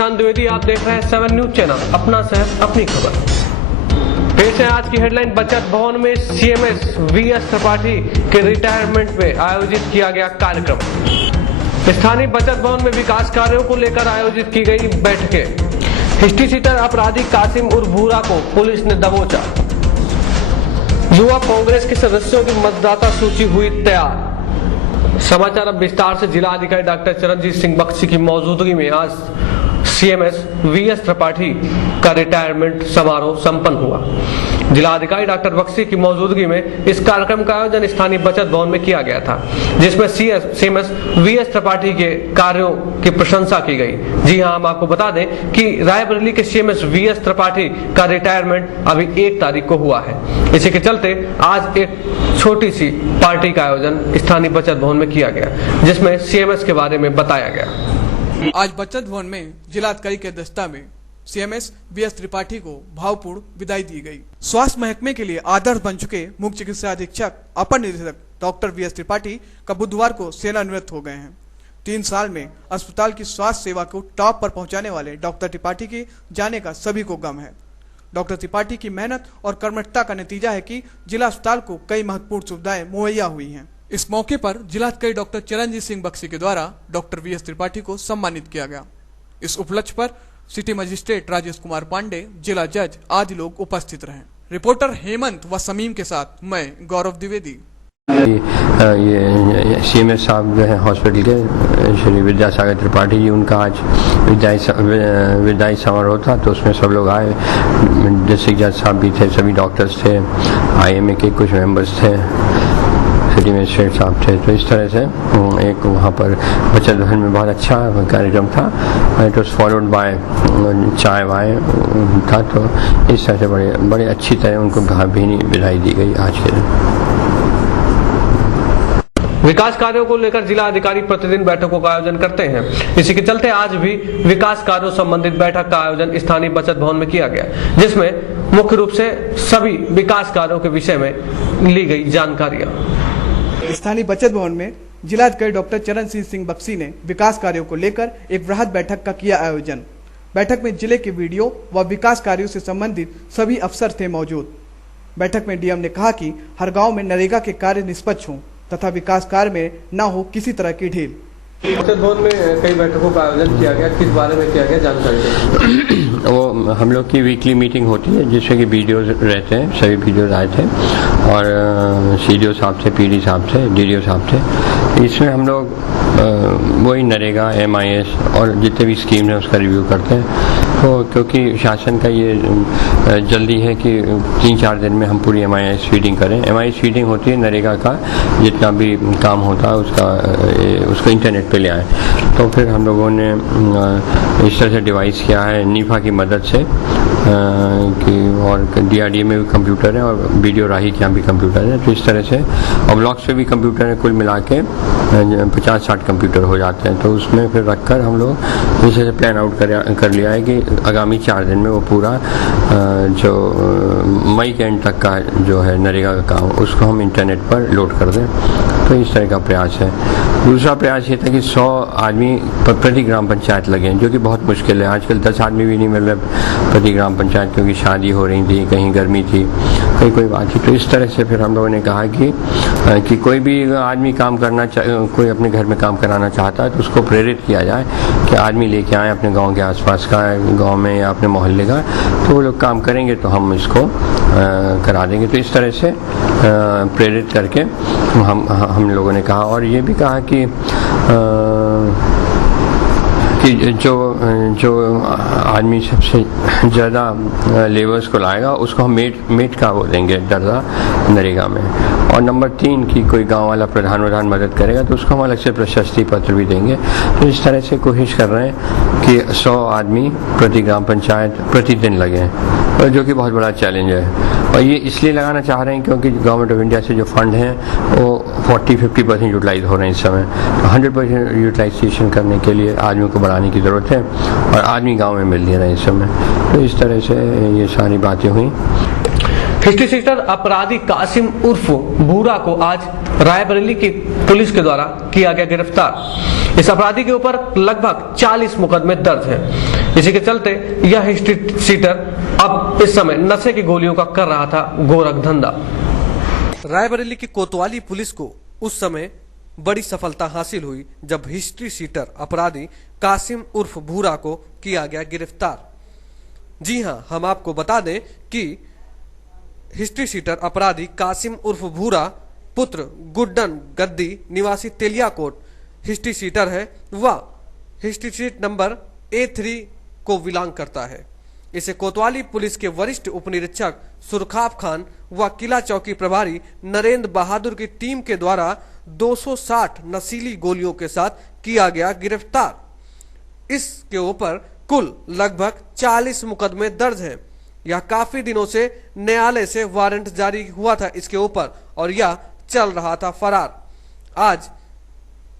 प्रशांत द्विवेदी, आप देख रहे हैं 7 न्यूज चैनल, अपना शहर अपनी खबर। पेश है आज की हेडलाइन। बचत भवन में सीएमएस वीएस त्रिपाठी के रिटायरमेंट में आयोजित किया गया कार्यक्रम। स्थानीय बचत भवन में विकास कार्यों को लेकर आयोजित की गई बैठकें। हिस्ट्री सीटर अपराधी कासिम उर्फ भूरा को पुलिस ने दबोचा। युवा कांग्रेस के सदस्यों की मतदाता सूची हुई तैयार। समाचार अब विस्तार से। जिला अधिकारी डॉक्टर चरणजीत सिंह बख्शी की मौजूदगी में आज सीएमएस वीएस त्रिपाठी का रिटायरमेंट समारोह संपन्न हुआ। जिला अधिकारी डॉक्टर बख्शी की मौजूदगी में इस कार्यक्रम का आयोजन स्थानीय बचत भवन में किया गया था, जिसमें सीएमएस वीएस त्रिपाठी के कार्यों की प्रशंसा की गई। जी हां, हम आपको बता दें कि रायबरेली के सीएमएस वीएस त्रिपाठी का रिटायरमेंट अभी 1 तारीख को हुआ है। इसी के चलते आज एक छोटी सी पार्टी का आयोजन स्थानीय बचत भवन में किया गया, जिसमें सीएमएस के बारे में बताया गया। आज बचत भवन में जिलाधिकारी के अध्यक्षता में सीएमएस वीएस त्रिपाठी को भावपूर्ण विदाई दी गई। स्वास्थ्य महकमे के लिए आदर्श बन चुके मुख्य चिकित्सा अधीक्षक अपर निदेशक डॉक्टर वीएस त्रिपाठी का बुधवार को सेवानिवृत्त हो गए हैं। 3 साल में अस्पताल की स्वास्थ्य सेवा को टॉप पर पहुंचाने वाले डॉक्टर त्रिपाठी के जाने का सभी को गम है। डॉक्टर त्रिपाठी की मेहनत और कर्मठता का नतीजा है कि जिला अस्पताल को कई महत्वपूर्ण सुविधाएं मुहैया हुई हैं। इस मौके पर जिलाधिकारी डॉक्टर चरणजीत सिंह बख्शी के द्वारा डॉक्टर वीएस त्रिपाठी को सम्मानित किया गया। इस उपलक्ष्य पर सिटी मजिस्ट्रेट राजेश कुमार पांडे, जिला जज आदि लोग उपस्थित रहे। रिपोर्टर हेमंत व समीम के साथ मैं गौरव द्विवेदी। ये सीएमएस साहब जो है हॉस्पिटल के श्री विद्यासागर त्रिपाठी जी, उनका आज विदाई समारोह था, तो उसमें सब लोग आए। डिस्ट्रिक्ट जज साहब भी थे, सभी डॉक्टर्स थे, आईएमए के कुछ मेंबर्स थे, सिटी मजिस्ट्रेट साहब थे। तो इस तरह से एक वहाँ पर बचत भवन में बहुत अच्छा कार्यक्रम था। इट वॉज फॉलोड बाय चाय वाय था। तो इस तरह से बड़े अच्छी तरह उनको भावभीनी विदाई दी गई आज के दिन। विकास कार्यों को लेकर जिला अधिकारी प्रतिदिन बैठकों का आयोजन करते हैं। इसी के चलते आज भी विकास कार्यों संबंधित बैठक का आयोजन स्थानीय बचत भवन में किया गया, जिसमें मुख्य रूप से सभी विकास कार्यों के विषय में ली गई जानकारियां। स्थानीय बचत भवन में जिलाधिकारी डॉक्टर चरणजीत सिंह बख्शी ने विकास कार्यों को लेकर एक वृहद बैठक का किया आयोजन। बैठक में जिले के वीडियो व विकास कार्यों से संबंधित सभी अफसर थे मौजूद। बैठक में डीएम ने कहा कि हर गांव में नरेगा के कार्य निष्पक्ष हों तथा विकास कार्य में न हो किसी तरह की ढील। बचत भवन में कई बैठकों का आयोजन किया गया, किस बारे में किया गया जानकारी? वो हम लोग की वीकली मीटिंग होती है, जिससे कि वीडियोज रहते हैं, सभी वीडियोज आए थे और सीडीओ साहब थे, पीडी साहब थे, डीडीओ साहब थे। इसमें हम लोग वही नरेगा, एमआईएस और जितने भी स्कीम है उसका रिव्यू करते हैं। तो क्योंकि शासन का ये जल्दी है कि 3-4 दिन में हम पूरी एमआईएस फीडिंग करें। एमआईएस फीडिंग होती है नरेगा का जितना भी काम होता है उसको इंटरनेट पे ले आए। तो फिर हम लोगों ने इस तरह से डिवाइस किया है नीफा की मदद से कि और डीआरडीए में भी कंप्यूटर है और वीडियो राही के यहाँ भी कंप्यूटर है। तो इस तरह से और ब्लॉक्स पे भी कंप्यूटर है, कुल मिला के 50-60 कंप्यूटर हो जाते हैं। तो उसमें फिर रखकर हम लोग इस तरह से प्लान आउट कर लिया है कि आगामी 4 दिन में वो पूरा जो मई के एंड तक का जो है नरेगा का काम उसको हम इंटरनेट पर लोड कर दें। तो इस तरह का प्रयास है। दूसरा प्रयास ये था कि 100 आदमी प्रति ग्राम पंचायत लगे, जो कि बहुत मुश्किल है। आजकल 10 आदमी भी नहीं मिल रहे प्रति ग्राम पंचायत, क्योंकि शादी हो रही थी, कहीं गर्मी थी, कहीं कोई बात थी। तो इस तरह से फिर हम लोगों ने कहा कि कोई भी आदमी काम करना कोई अपने घर में काम कराना चाहता है तो उसको प्रेरित किया जाए कि आदमी लेके आए अपने गाँव के आसपास का, गाँव में या अपने मोहल्ले का, तो वो लोग काम करेंगे तो हम इसको करा देंगे। तो इस तरह से प्रेरित करके हम लोगों ने कहा और ये भी कहा कि जो आदमी सबसे ज़्यादा लेबर्स को लाएगा उसको हम मेट का वो देंगे दर्जा नरेगा में। और नंबर 3 कि कोई गांव वाला प्रधान मदद करेगा तो उसको हम अलग से प्रशस्ति पत्र भी देंगे। तो इस तरह से कोशिश कर रहे हैं कि 100 आदमी प्रति ग्राम पंचायत प्रतिदिन लगे, और जो कि बहुत बड़ा चैलेंज है। और ये इसलिए लगाना चाह रहे हैं क्योंकि गवर्नमेंट ऑफ इंडिया से जो फंड हैं वो 40-50% यूटिलाइज हो रहे हैं इस समय। 100% यूटिलाइजेशन करने के लिए आदमियों को बढ़ाने की ज़रूरत है और आदमी गांव में मिल नहीं रहे इस समय। तो इस तरह से ये सारी बातें हुई। हिस्ट्री सीटर अपराधी कासिम उर्फ भूरा को आज रायबरेली की पुलिस के द्वारा किया गया गिरफ्तार। इस अपराधी के ऊपर लगभग 40 मुकदमे दर्ज हैं। इसी के चलते यह हिस्ट्री सीटर अब इस समय नशे की गोलियों का कर रहा था गोरख धंधा। रायबरेली की कोतवाली पुलिस को उस समय बड़ी सफलता हासिल हुई जब हिस्ट्री सीटर अपराधी कासिम उर्फ भूरा को किया गया गिरफ्तार। जी हां, हम आपको बता दें कि हिस्ट्री सीटर अपराधी कासिम उर्फ भूरा पुत्र गुड्डन गद्दी निवासी तेलियाकोट हिस्ट्री सीटर है। वह हिस्ट्री सीट नंबर A3 को बिलोंग करता है। इसे कोतवाली पुलिस के वरिष्ठ उपनिरीक्षक सुरखाब खान व किला चौकी प्रभारी नरेंद्र बहादुर की टीम के द्वारा 260 नशीली गोलियों के साथ किया गया गिरफ्तार। इसके ऊपर कुल लगभग 40 मुकदमे दर्ज हैं। यह काफी दिनों से न्यायालय से वारंट जारी हुआ था इसके ऊपर और यह चल रहा था फरार। आज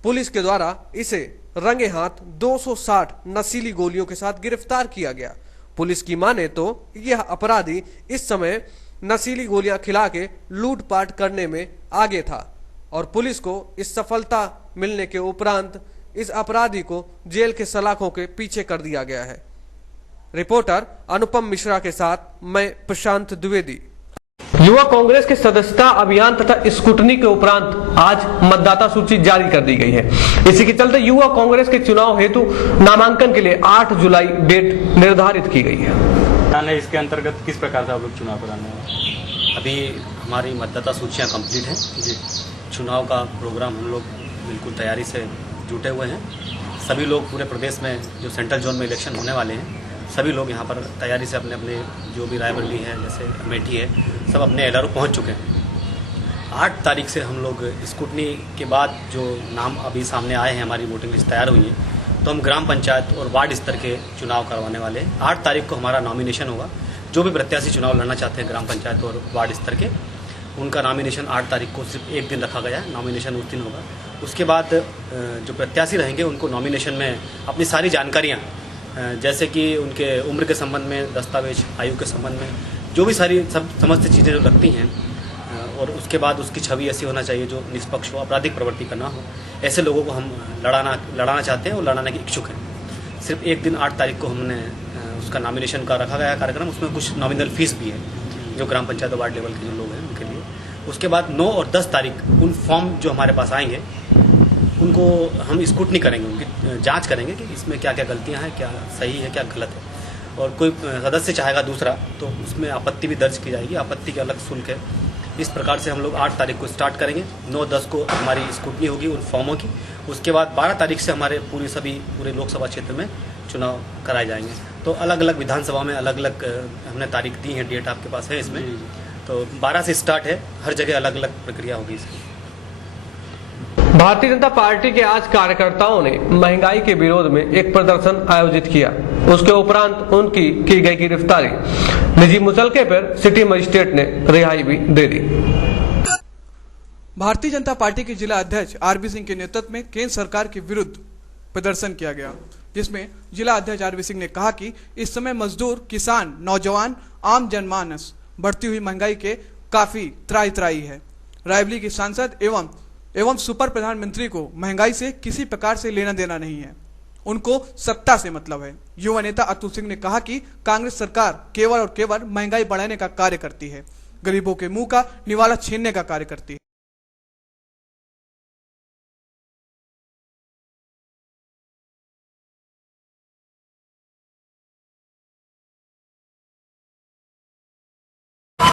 पुलिस के द्वारा इसे रंगे हाथ 260 नशीली गोलियों के साथ गिरफ्तार किया गया। पुलिस की माने तो यह अपराधी इस समय नशीली गोलियां खिला के लूटपाट करने में आगे था और पुलिस को इस सफलता मिलने के उपरांत इस अपराधी को जेल के सलाखों के पीछे कर दिया गया है। रिपोर्टर अनुपम मिश्रा के साथ मैं प्रशांत द्विवेदी। युवा कांग्रेस के सदस्यता अभियान तथा स्कूटनी के उपरांत आज मतदाता सूची जारी कर दी गई है। इसी के चलते युवा कांग्रेस के चुनाव हेतु नामांकन के लिए 8 जुलाई डेट निर्धारित की गई है। इसके अंतर्गत किस प्रकार से आप लोग चुनाव कराने हैं? अभी हमारी मतदाता सूचियां कंप्लीट हैं। चुनाव का प्रोग्राम हम लोग बिल्कुल तैयारी से जुटे हुए हैं। सभी लोग पूरे प्रदेश में जो सेंट्रल जोन में इलेक्शन होने वाले हैं, सभी लोग यहाँ पर तैयारी से अपने अपने जो भी रायबरेली है जैसे अमेठी है, सब अपने एलआरओ पहुँच चुके हैं। 8 तारीख से हम लोग स्कूटनी के बाद जो नाम अभी सामने आए हैं, हमारी वोटिंग लिस्ट तैयार हुई है, तो हम ग्राम पंचायत और वार्ड स्तर के चुनाव करवाने वाले हैं। 8 तारीख को हमारा नॉमिनेशन होगा। जो भी प्रत्याशी चुनाव लड़ना चाहते हैं ग्राम पंचायत और वार्ड स्तर के, उनका नॉमिनेशन 8 तारीख को सिर्फ एक दिन रखा गया है। नॉमिनेशन उस दिन होगा। उसके बाद जो प्रत्याशी रहेंगे उनको नॉमिनेशन में अपनी सारी जानकारियाँ, जैसे कि उनके उम्र के संबंध में, दस्तावेज, आयु के संबंध में, जो भी सारी समस्त चीज़ें जो लगती हैं, और उसके बाद उसकी छवि ऐसी होना चाहिए जो निष्पक्ष हो, आपराधिक प्रवृत्ति का ना हो। ऐसे लोगों को हम लड़ाना चाहते हैं और लड़ाने के इच्छुक हैं। सिर्फ एक दिन 8 तारीख को हमने उसका नॉमिनेशन का रखा गया कार्यक्रम। उसमें कुछ नॉमिनल फीस भी है जो ग्राम पंचायत और वार्ड लेवल के जो लोग हैं उनके लिए। उसके बाद 9 और 10 तारीख उन फॉर्म जो हमारे पास आएंगे उनको हम स्क्रूटनी करेंगे, उनकी जांच करेंगे कि इसमें क्या क्या गलतियां हैं, क्या सही है, क्या गलत है। और कोई सदस्य चाहेगा दूसरा तो उसमें आपत्ति भी दर्ज की जाएगी। आपत्ति का अलग शुल्क है। इस प्रकार से हम लोग 8 तारीख को स्टार्ट करेंगे। 9-10 को हमारी स्क्रूटनी होगी उन फॉर्मों की। उसके बाद 12 तारीख से हमारे पूरे लोकसभा क्षेत्र में चुनाव कराए जाएंगे। तो अलग अलग विधानसभा में अलग अलग हमने तारीख दी है, डेट आपके पास है इसमें। तो 12 से स्टार्ट है, हर जगह अलग अलग प्रक्रिया होगी इसकी। भारतीय जनता पार्टी के आज कार्यकर्ताओं ने महंगाई के विरोध में एक प्रदर्शन आयोजित किया। उसके उपरांत उनकी की गई गिरफ्तारी निजी मुचलके पर सिटी मजिस्ट्रेट ने रिहाई भी दे दी। भारतीय जनता पार्टी के जिला अध्यक्ष आरबी सिंह के नेतृत्व में केंद्र सरकार के विरुद्ध प्रदर्शन किया गया, जिसमें जिला अध्यक्ष आरबी सिंह ने कहा कि इस समय मजदूर, किसान, नौजवान, आम जनमानस बढ़ती हुई महंगाई के काफी त्राही है। रायबरेली के सांसद एवं सुपर प्रधानमंत्री को महंगाई से किसी प्रकार से लेना देना नहीं है, उनको सत्ता से मतलब है। युवा नेता अतुल सिंह ने कहा कि कांग्रेस सरकार केवल और केवल महंगाई बढ़ाने का कार्य करती है, गरीबों के मुंह का निवाला छीनने का कार्य करती है।